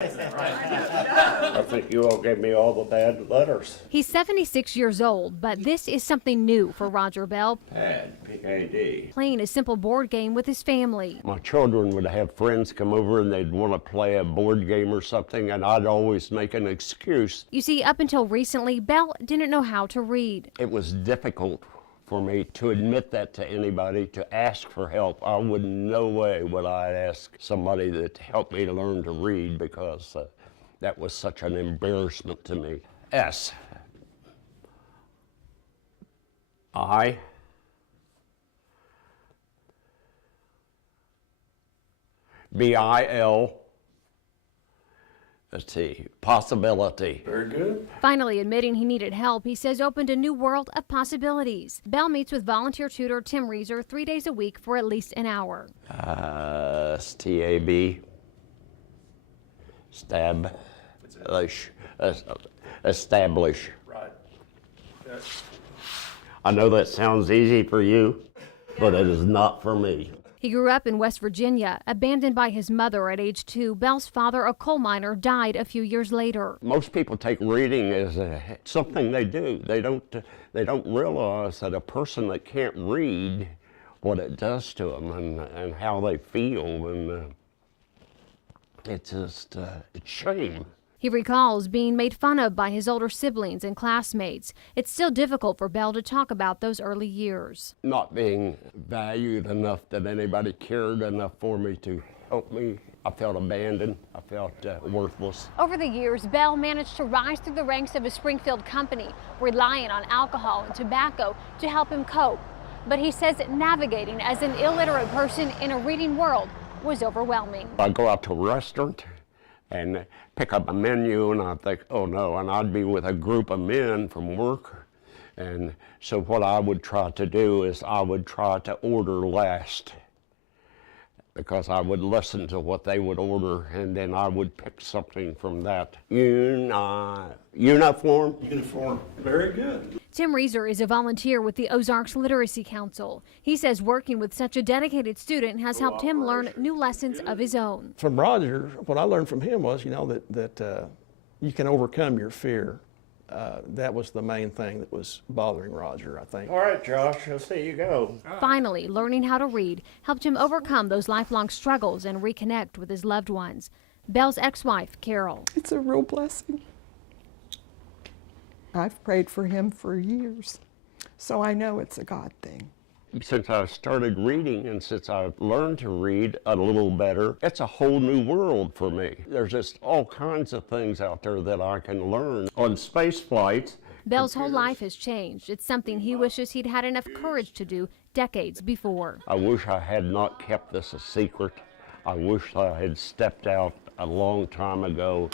I think you all gave me all the bad letters. He's 76 years old, but this is something new for Roger Bell. Read PKG. Playing a simple board game with his family. My children would have friends come over and they'd want to play a board game or something, and I'd always make an excuse. You see, up until recently, Bell didn't know how to read. It was difficult for me to admit that to anybody, to ask for help. I would no way would I ask somebody to help me to learn to read, because that was such an embarrassment to me. S. I. B-I-L. Let's see, possibility. Very good. Finally admitting he needed help, he says opened a new world of possibilities. Bell meets with volunteer tutor Tim Reeser 3 days a week for at least an hour. S-T-A-B. Establish. Right. I know that sounds easy for you, but it is not for me. He grew up in West Virginia. Abandoned by his mother at age 2, Bell's father, a coal miner, died a few years later. Most people take reading as something they do. They don't realize that a person that can't read, what it does to them and how they feel, and it's just it's shame. He recalls being made fun of by his older siblings and classmates. It's still difficult for Bell to talk about those early years. Not being valued enough, that anybody cared enough for me to help me. I felt abandoned. I felt worthless. Over the years, Bell managed to rise through the ranks of a Springfield company, relying on alcohol and tobacco to help him cope. But he says navigating as an illiterate person in a reading world was overwhelming. I go out to a restaurant and pick up a menu, and I think, oh no, and I'd be with a group of men from work. And so what I would try to do is I would try to order last, because I would listen to what they would order, and then I would pick something from that. Uniform? Uniform. Very good. Tim Reeser is a volunteer with the Ozarks Literacy Council. He says working with such a dedicated student has helped him learn new lessons of his own. From Roger, what I learned from him was, that you can overcome your fear. That was the main thing that was bothering Roger, I think. All right, Josh, let's see you go. Finally, learning how to read helped him overcome those lifelong struggles and reconnect with his loved ones. Bell's ex-wife, Carol. It's a real blessing. I've prayed for him for years, so I know it's a God thing. Since I started reading and since I've learned to read a little better, it's a whole new world for me. There's just all kinds of things out there that I can learn. On space flights, Bell's whole life has changed. It's something he wishes he'd had enough courage to do decades before. I wish I had not kept this a secret. I wish I had stepped out a long time ago